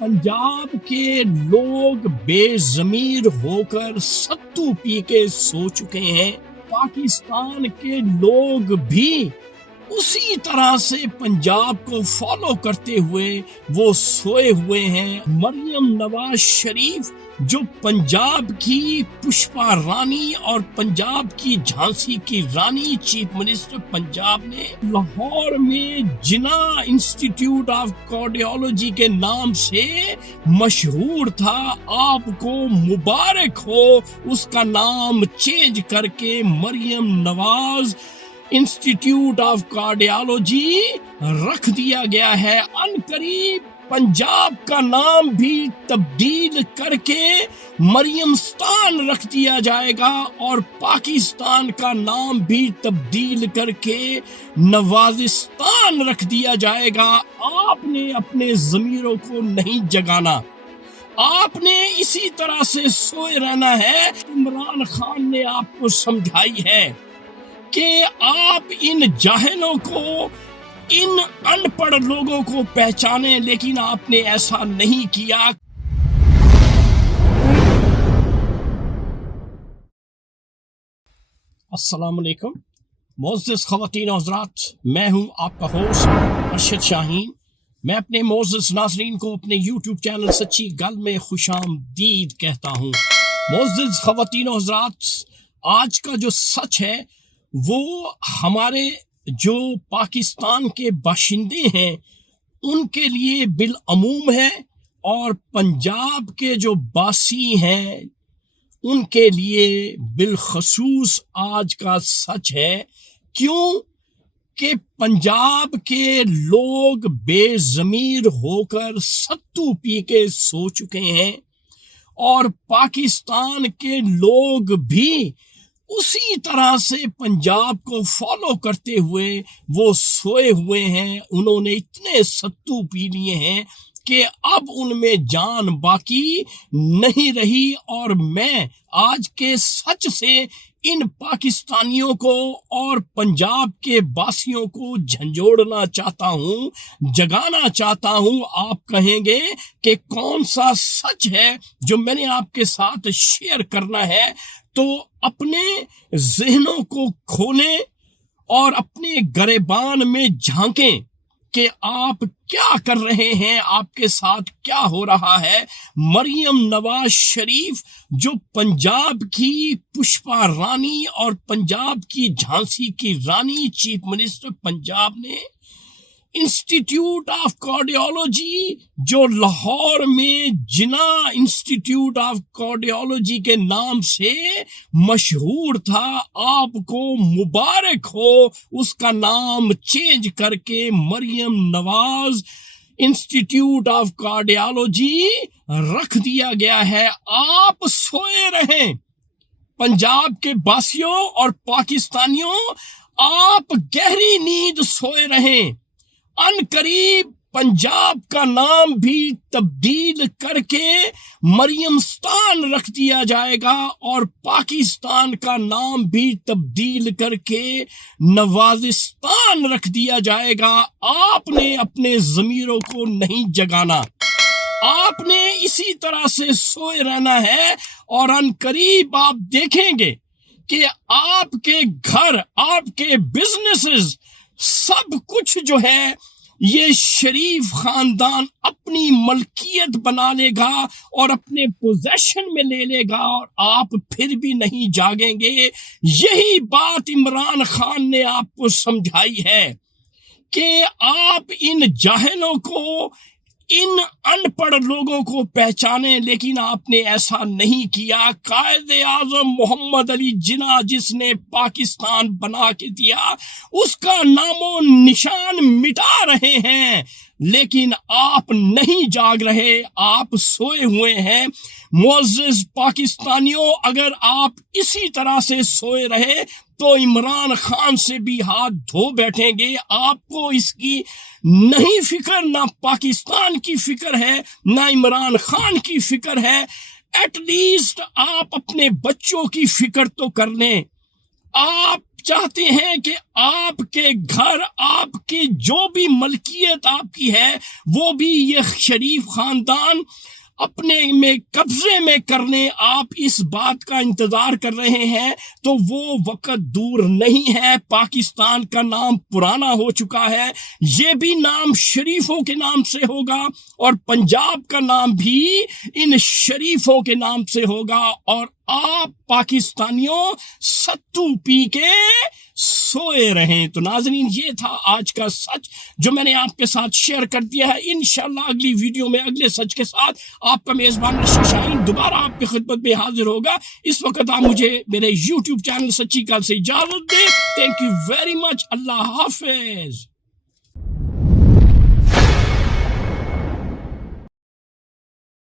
पंजाब के लोग बेज़मीर होकर सत्तू पी के सो चुके हैं। पाकिस्तान के लोग भी उसी तरह से पंजाब को फॉलो करते हुए वो सोए हुए हैं। मरियम नवाज शरीफ जो पंजाब की पुष्पा रानी और पंजाब की झांसी की रानी चीफ मिनिस्टर पंजाब ने लाहौर में जिना इंस्टीट्यूट ऑफ कार्डियोलॉजी के नाम से मशहूर था, आपको मुबारक हो, उसका नाम चेंज करके Maryam Nawaz institute of cardiology रख दिया गया है। अनकरीब पंजाब का नाम भी तब्दील करके मरियमस्तान रख दिया जाएगा और पाकिस्तान का नाम भी तब्दील करके नवाजिस्तान रख दिया जाएगा। आपने अपने ज़मीरों को नहीं जगाना, आपने इसी तरह से सोए रहना है। इमरान खान ने आपको समझाई है कि आप इन जाहिलों को, इन अनपढ़ लोगों को पहचाने, लेकिन आपने ऐसा नहीं किया। अस्सलाम वालेकुम मोअज़्ज़िज़ ख़वातीन और हज़रात, मैं हूं आपका होस्ट अरशद शाहीन। मैं अपने मोअज़्ज़िज़ नाज़रीन को अपने यूट्यूब चैनल सच्ची गल में खुशामदीद कहता हूं। मोअज़्ज़िज़ ख़वातीन और हज़रात, आज का जो सच है वो हमारे जो पाकिस्तान के बाशिंदे हैं उनके लिए बिलअमूम है और पंजाब के जो बासी हैं उनके लिए बिलखसूस आज का सच है। क्यों कि पंजाब के लोग बेज़मीर होकर सत्तू पी के सो चुके हैं और पाकिस्तान के लोग भी उसी तरह से पंजाब को फॉलो करते हुए वो सोए हुए हैं। उन्होंने इतने सत्तू पी लिए हैं कि अब उनमें जान बाकी नहीं रही। और मैं आज के सच से इन पाकिस्तानियों को और पंजाब के बासियों को झंझोड़ना चाहता हूँ, जगाना चाहता हूँ। आप कहेंगे कि कौन सा सच है जो मैंने आपके साथ शेयर करना है, तो अपने ज़हनों को खोलें और अपने गरेबान में झांकें कि आप क्या कर रहे हैं, आपके साथ क्या हो रहा है। मरियम नवाज शरीफ जो पंजाब की पुष्पा रानी और पंजाब की झांसी की रानी चीफ मिनिस्टर पंजाब ने इंस्टीट्यूट ऑफ कार्डियोलॉजी जो लाहौर में जिना इंस्टीट्यूट ऑफ कार्डियोलॉजी के नाम से मशहूर था, आपको मुबारक हो, उसका नाम चेंज करके Maryam Nawaz institute of cardiology रख दिया गया है। आप सोए रहें पंजाब के बासियों और पाकिस्तानियों, आप गहरी नींद सोए रहें। अनकरीब पंजाब का नाम भी तब्दील करके मरियमस्तान रख दिया जाएगा और पाकिस्तान का नाम भी तब्दील करके नवाजिस्तान रख दिया जाएगा। आपने अपने ज़मीरों को नहीं जगाना, आपने इसी तरह से सोए रहना है। और अनकरीब आप देखेंगे कि आपके घर, आपके बिजनेसेस, सब कुछ जो है ये शरीफ खानदान अपनी मलकियत बना लेगा और अपने पोजेशन में ले लेगा और आप फिर भी नहीं जागेंगे। यही बात इमरान खान ने आपको समझाई है कि आप इन जाहिलों को, इन अनपढ़ लोगों को पहचाने, लेकिन आपने ऐसा नहीं किया। कायदे आज़म मोहम्मद अली जिन्ना जिसने पाकिस्तान बना के दिया, उसका नामो निशान मिटा रहे हैं, लेकिन आप नहीं जाग रहे, आप सोए हुए हैं। मुअज़्ज़िज़ पाकिस्तानियों, अगर आप इसी तरह से सोए रहे तो इमरान खान से भी हाथ धो बैठेंगे। आपको इसकी नहीं फिक्र, ना पाकिस्तान की फिक्र है, ना इमरान खान की फिक्र है। एटलीस्ट आप अपने बच्चों की फिक्र तो कर लें। आप چاہتے ہیں کہ آپ کے گھر، آپ کے جو بھی ملکیت آپ کی ہے، وہ بھی یہ شریف خاندان اپنے میں قبضے میں کرنے آپ اس بات کا انتظار کر رہے ہیں، تو وہ وقت دور نہیں ہے۔ پاکستان کا نام پرانا ہو چکا ہے، یہ بھی نام شریفوں کے نام سے ہوگا، اور پنجاب کا نام بھی ان شریفوں کے نام سے ہوگا، اور آپ پاکستانیوں ستو پی کے سوئے رہیں۔ تو ناظرین، یہ تھا آج کا سچ جو میں نے آپ کے ساتھ شیئر کر دیا ہے۔ انشاءاللہ اگلی ویڈیو میں اگلے سچ کے ساتھ آپ کا میزبان رشید شاہین دوبارہ آپ کی خدمت میں حاضر ہوگا۔ اس وقت آپ مجھے میرے یوٹیوب چینل سچی گل سے اجازت دیں۔ Thank you very much. اللہ حافظ۔